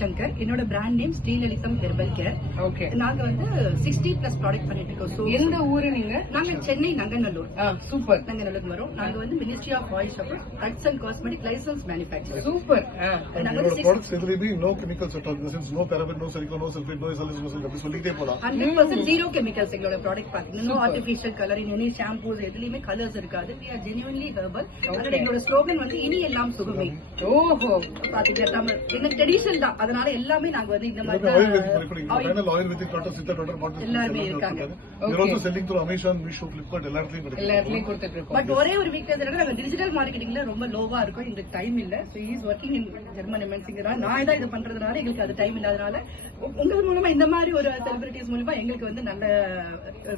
Shankar. என்னோட brand name Srilalitham herbal care. Okay. நாங்க வந்து 60+ ப்ராடக்ட் பண்ணிட்டு இருக்கோம். சோ எந்த ஊரு நீங்க? நாங்க சென்னை நங்கநல்லூர். சூப்பர். நங்கநல்லூர் வரோம். நாங்க வந்து ministry of oil shop drugs and cosmetic licence manufacturer. Super. நாங்க ப்ராடக்ட்ஸ் எதுலயுமே no chemicals at all. No paraben, no silicone, no sulphate, no salicylic அப்படி சொல்லிட்டே போலாம். 100% ஜீரோ கெமிக்கல்ஸ் எங்களோட ப்ராடக்ட் பாத்தீங்கன்னா no artificial colouring, any shampoos எதுலயுமே colours இருக்காது. we are genuinely herbal. அதனால எங்களோட ஸ்லோகன் வந்து இனி எல்லாம் சுகமே. ஓஹோ. பாத்தீங்கன்னா தமிழ் எங்க ட்ரெடிஷனல் தான். அதனால எல்லாமே நாங்க வந்து இந்த மாதிரி ஆயுர்வேதிக் டாக்டர், சித்தா டாக்டர் எல்லாருமே இருக்காங்க. we are also selling through Amazon, Meesho, Flipkart எல்லாத்துலயும் கொடுத்துட்டு இருக்கோம். பட் ஒரே ஒரு வீக்ல என்னன்னா நாங்க டிஜிட்டல் மார்க்கெட்டிங்ல ரொம்ப லோவா இருக்கும். எங்களுக்கு டைம் இல்ல. So he is working in German எம்என்சிங்கறனால நான் தான் இது பண்றதுனால எங்களுக்கு அது டைம் இல்லாதனால உங்க மூலமா இந்த மாதிரி ஒரு செலிபிரிட்டிஸ் மூலமா எங்களுக்கு வந்து நல்ல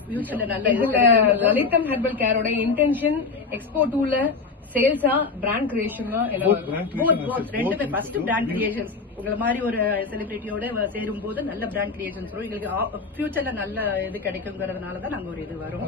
ஃபியூச்சர்ல நல்ல Lalitham herbal கேரோட intention expo 2ல சேல்ஸா brand கிரியேஷனா ரெண்டுமே. ஃபர்ஸ்ட் பிராண்ட் கிரியேஷன்ஸ் உங்களை மாதிரி ஒரு செலிபிரிட்டியோட சேரும் போது நல்ல பிராண்ட் கிரியேஷன்ஸ் வரும். எங்களுக்கு ஃபியூச்சர்ல நல்ல இது கிடைக்குங்கிறதுனால தான் நாங்க ஒரு இது வரும்.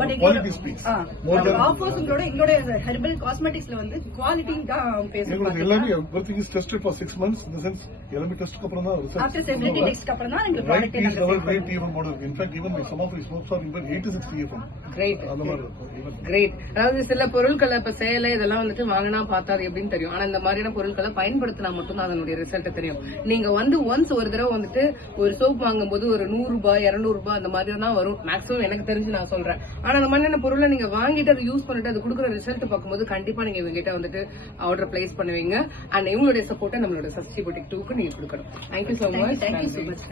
பட் எங்களோட ஆஃபர்ஸ் எங்களோட ஹெர்பல் காஸ்மெட்டிக்ஸ்ல வந்து குவாலிட்டி தான் பேசுறோம். எல்லாமே everything is tested for 6 months. in the sense எல்லாமே டெஸ்ட்க்கு அப்புறம் தான் ரிசல்ட். ஆஃப்டர் செலிபிரிட்டி டெஸ்ட்க்கு அப்புறம் தான் எங்க ப்ராடக்ட் நாங்க great even model. in fact even my some of my smokes are even 86 PFM. Great. அந்த மாதிரி இருக்கும். கிரேட். அதாவது சில பொருட்களை இப்ப சேலை இதெல்லாம் வந்துட்டு வாங்கினா பார்த்தா அது எப்படின்னு தெரியும். ஆனா இந்த மாதிரியான பொருட்களை பயன்படுத்தினா மட்டும்தான் அதனுடைய ரிசல்ட் தெரியும். நீங்க வந்து ஒன்ஸ் ஒரு தடவை வந்துட்டு ஒரு சோப் வாங்கும்போது ஒரு 100 ரூபாய் 200 ரூபாய் அந்த மாதிரி தான் வரும் மேக்ஸிமம், எனக்கு தெரிஞ்சு நான் சொல்றேன். ஆனா அந்த மாதிரியான பொருளை நீங்க வாங்கிட்டு அதை யூஸ் பண்ணிட்டு அது கொடுக்குற ரிசல்ட் பார்க்கும்போது கண்டிப்பா நீங்க இவங்ககிட்ட வந்துட்டு ஆர்டர் பிளேஸ் பண்ணுவீங்க. அண்ட் இவங்களுடைய சப்போர்ட்டை நம்மளோட சஷ்டி பொட்டிக் 2க்கு நீங்க கொடுக்கணும். Thank you so much. Thank you so much.